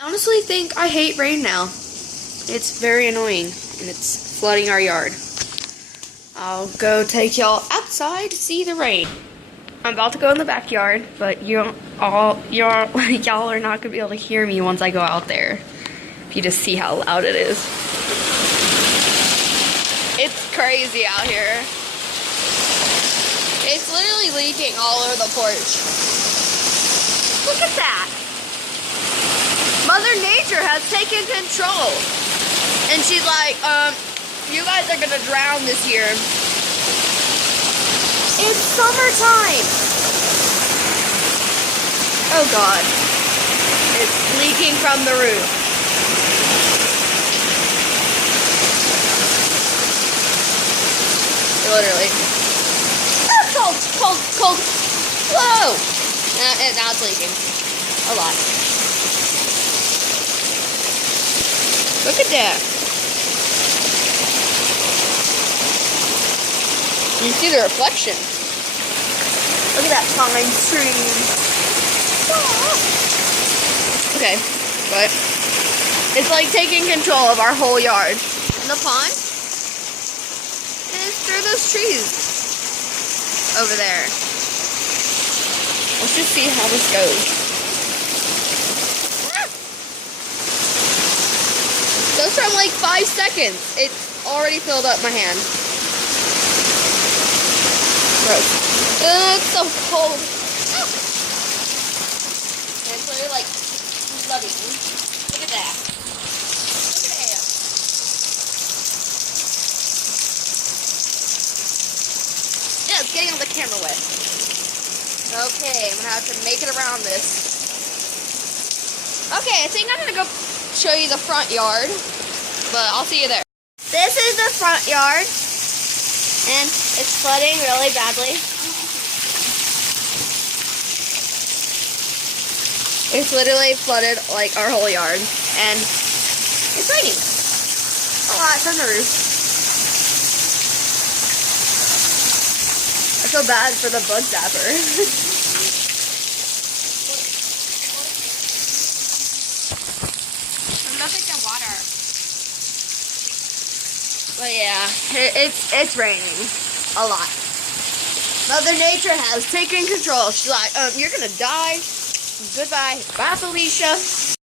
I honestly think I hate rain now. It's very annoying, and it's flooding our yard. I'll go take y'all outside to see the rain. I'm about to go in the backyard, but y'all are not gonna be able to hear me once I go out there. If you just see how loud it is. It's crazy out here. It's literally leaking all over the porch. Look at that. Mother Nature has taken control. And she's like, you guys are gonna drown this year. It's summertime. Oh God. It's leaking from the roof. Literally. Oh, cold. Whoa. Now it's leaking. A lot. Look at that. You see the reflection. Look at that pine tree. Okay, but it's like taking control of our whole yard. And the pond is through those trees over there. Let's just see how this goes. Goes from like 5 seconds. It's already filled up my hand. Gross. It's so cold. And it's literally like flooding. Look at that. Look at that. Yeah, it's getting the camera wet. Okay, I'm gonna have to make it around this. Okay, I think I'm gonna go show you the front yard, but I'll see you there. This is the front yard, and it's flooding really badly. It's literally flooded like our whole yard, and it's raining a lot from the roof. I feel bad for the bug zapper. But yeah, it's raining a lot. Mother Nature has taken control. She's like, you're gonna die. Goodbye. Bye, Felicia.